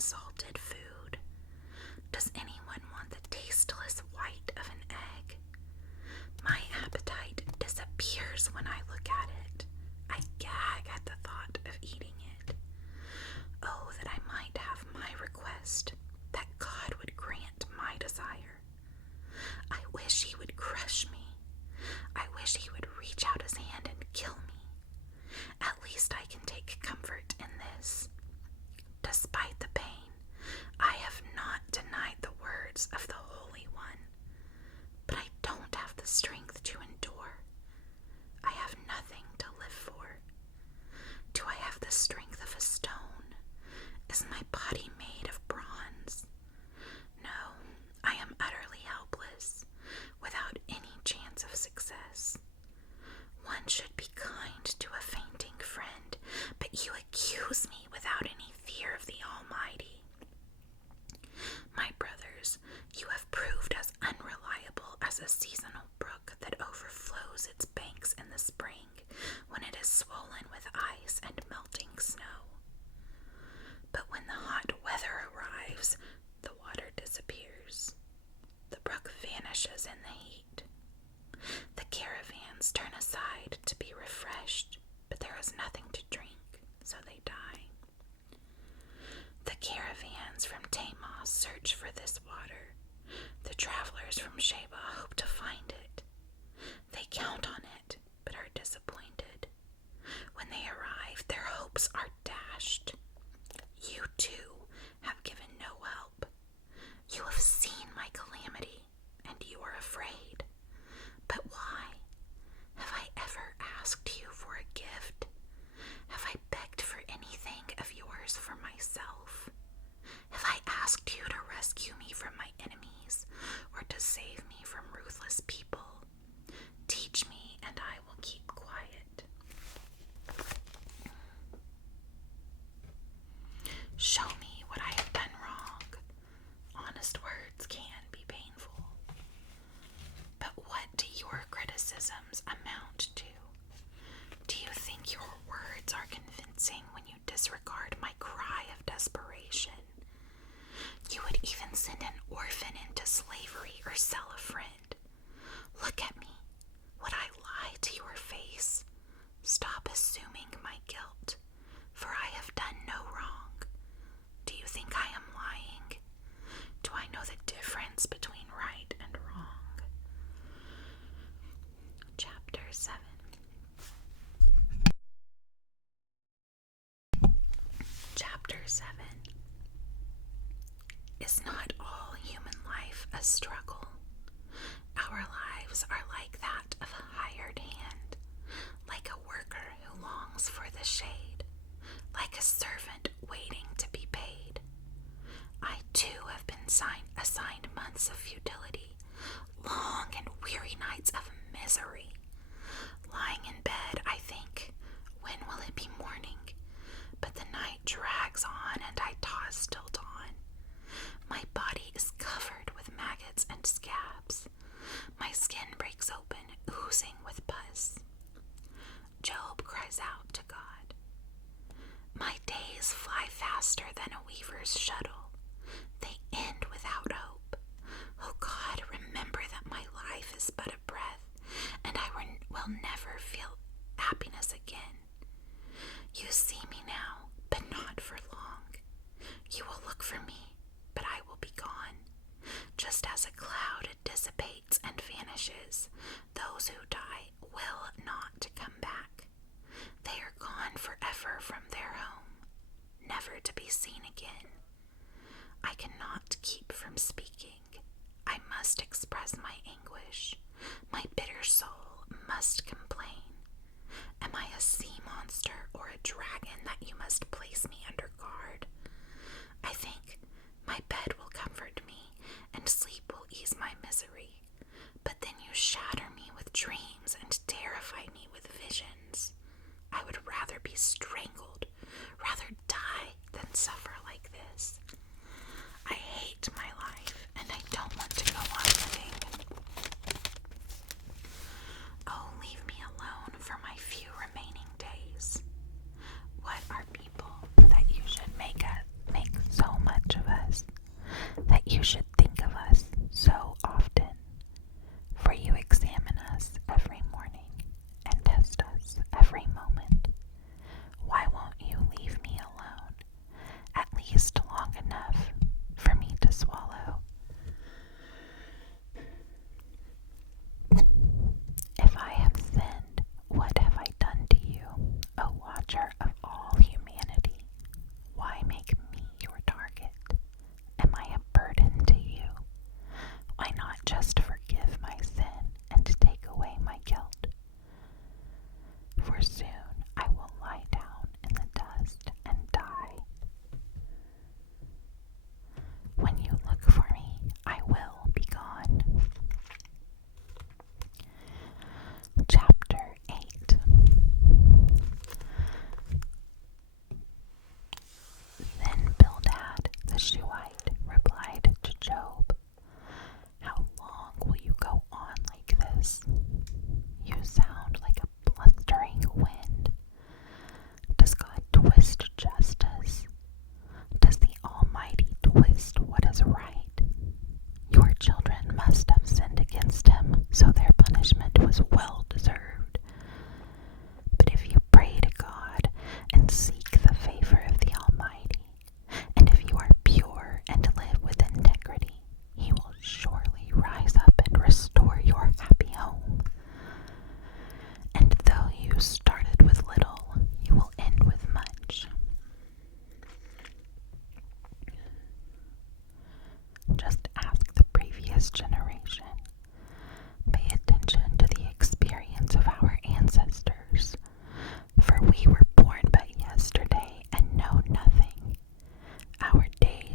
unsalted food. Does anyone want the tasteless white of an egg? My appetite disappears when I look at it. I gag at the thought of eating it. Oh, that I might have my request, that God would grant my desire. I wish he would crush me. I wish he would reach out his hand and kill me. At least I can take comfort in this. Despite the pain, I have not denied the words of the Holy One, but I don't have the strength to endure. I have nothing to live for. Do I have the strength of a stone? Is my body made of bronze? No, I am utterly helpless, without any chance of success. One should be kind to a fainting friend, but you accuse me without any fear of the Almighty. My brothers, you have proved as unreliable as a seasonal brook that overflows its banks in the spring when it is swollen with ice and melting snow. But when the hot weather arrives, the water disappears. The brook vanishes in the heat. The caravans turn aside to be refreshed, but there is nothing to drink, so they die. The caravans from Tamar search for this water. The travelers from Sheba hope to find it. They count on it, but are disappointed. When they arrive, their hopes are dashed. You, too, have given no help. You have seen my calamity, and you are afraid. But why? Have I ever asked you for a gift? Have I begged for anything of yours for myself? Have I asked you to rescue me from my enemies, or to save me from ruthless people? Teach me, and I will keep quiet. Show me what I have done wrong. Honest words can be painful. But what do your criticisms amount to? Do you think your words are convincing when you disregard my cry of desperation? You would even send an orphan into slavery or sell a friend. Look at me. Would I lie to your face? Stop assuming my guilt, for I have done no wrong. Do you think I am lying? Do I know the difference between right and wrong? Chapter 7. Chapter 7. Is not all human life a struggle? Our lives are like that of a hired hand, like a worker who longs for the shade, like a servant waiting to be paid. I too have been assigned months of futility, long and weary nights of misery. Lying in bed, I think, when will it be morning? But the night drags on and I toss till dawn. My body is covered with maggots and scabs. My skin breaks open, oozing with pus. Job cries out to God. My days fly faster than a weaver's shuttle. They end without hope. Oh God, remember that my life is but a breath, and I will never feel happiness again. You see me now, but not for long. You will look for me, but I will be gone. Just as a cloud dissipates and vanishes, those who die will not come back. They are gone forever from their home, never to be seen again. I cannot keep from speaking. I must express my anguish. My bitter soul must complain. Am I a sea monster or a dragon that you must place me under guard? I think my bed will comfort me, and sleep will ease my misery. But then you shatter me with dreams and terrify me with visions. I would rather be strangled, rather die than suffer like this. I hate my life, and I don't want to go on living. Oh, leave me alone for my few remaining days. What are people that you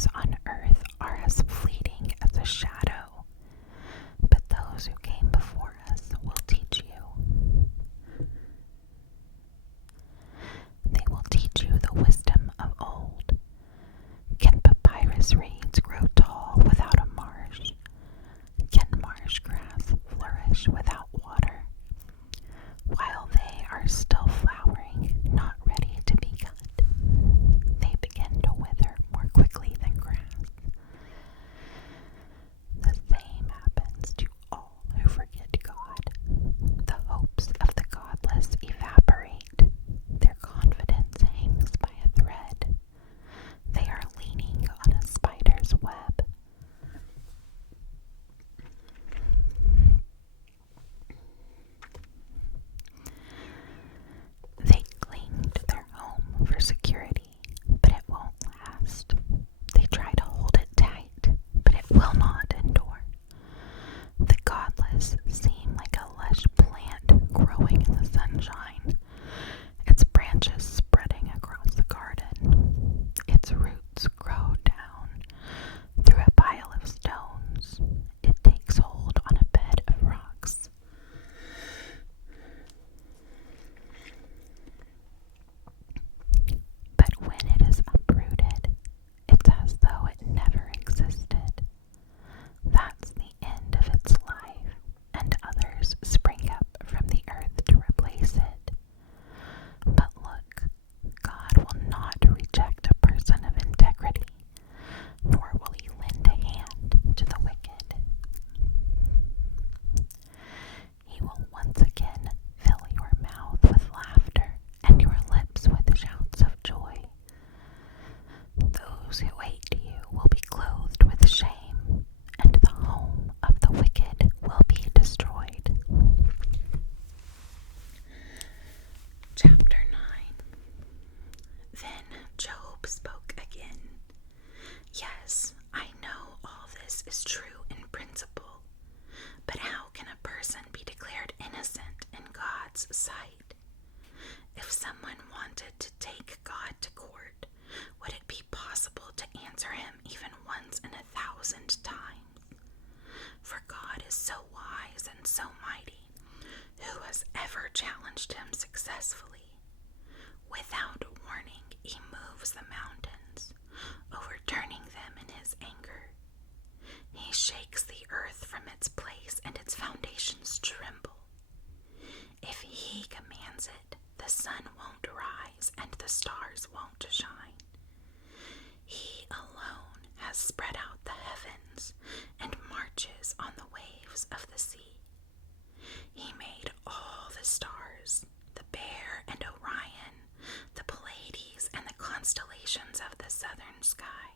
days on earth are as fleeting as a shadow, but those who came before us will teach you. They will teach you the wisdom of old. Can papyrus reeds grow tall without a marsh? Can marsh grass flourish without water? While they are still flowering, not ready to be cut, they begin to wither more quickly than grass. The same happens to all who forget God. The hopes of the godless evaporate. Their confidence hangs by a thread. They are leaning on a spider's web. They cling to their home for security, but it won't last. They try to hold it tight, but it will not endure. The godless seem like a lush plant growing in the sunshine, its branches spreading across the garden. Its roots grow down through a pile of stones. It takes hold on a bed of rocks. But when it is uprooted, it's as though it never existed. That's the end of its life, and others spring up from the earth to replace it. But look, God will not reject a person of integrity, nor will he lend a hand to the wicked. He will once again fill your mouth with laughter and your lips with shouts of joy. Those who hate you will be clothed with shame, and the home of the wicked will be destroyed. Chapter 9. Then Job spoke again. Yes, I know all this is true in principle, but how can a person be declared innocent in God's sight? If someone wanted to take God to court, would it be possible to answer him even once in 1,000 times? For God is so wise and so mighty, who has ever challenged him successfully? Without warning, he moves the mountains, overturning them in his anger. He shakes the earth from its place, and its foundations tremble. If he commands it, the sun won't rise, and the stars won't shine. He alone has spread out the heavens and marches on the waves of the sea. He made all the stars, the Bear and Orion, the Pleiades, and the constellations of the southern sky.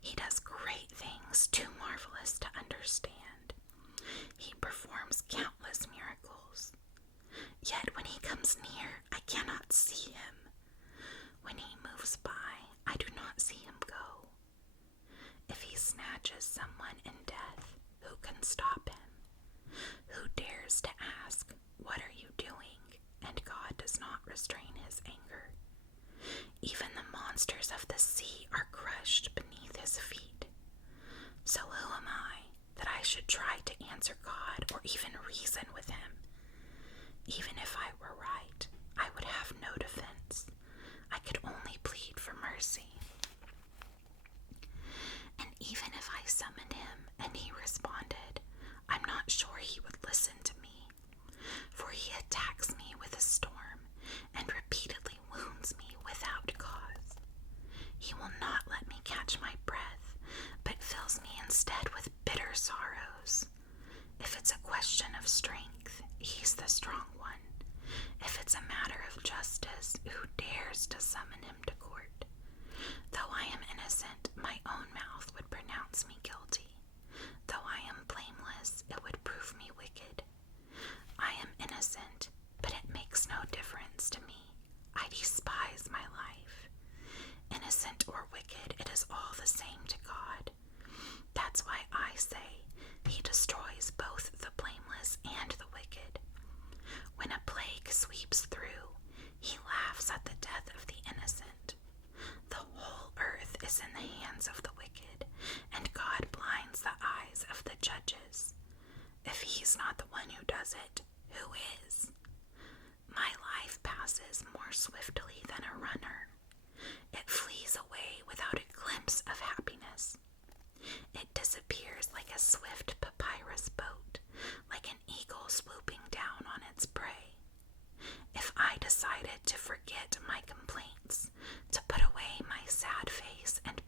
He does great things too marvelous to understand. He performs countless miracles. Yet when he comes near, I cannot see him. When he moves by, I do not see him go. If he snatches someone in death, who can stop him? Who dares to ask, "What are you doing?" And God does not restrain his anger. Even the monsters of the sea are crushed beneath his feet. So who am I that I should try to answer God or even reason with him? Even if I were right, I would have no defense. I could only plead for mercy. And even if I summoned him and he responded, I'm not sure he would listen to me, for he attacks me with a storm and repeatedly wounds me without cause. He will not let me catch my breath, but fills me instead with bitter sorrows. If it's a question of strength, he's the strong one. If it's a matter of justice, who dares to summon him to court? Though I am innocent, my own mouth would pronounce me guilty. Though I am blameless, it would prove me wicked. I am innocent, but it makes no difference to me. I despise my life. Innocent or wicked, it is all the same to God. That's why I say he destroys both the blameless and the wicked. When a plague sweeps through, he laughs at the death of the innocent. The whole earth is in the hands hands of the wicked, and God blinds the eyes of the judges. If he's not the one who does it, who is? My life passes more swiftly than a runner. It flees away without a glimpse of happiness. It disappears like a swift papyrus boat, like an eagle swooping down on its prey. If I decided to forget my complaints, to put away my sad face and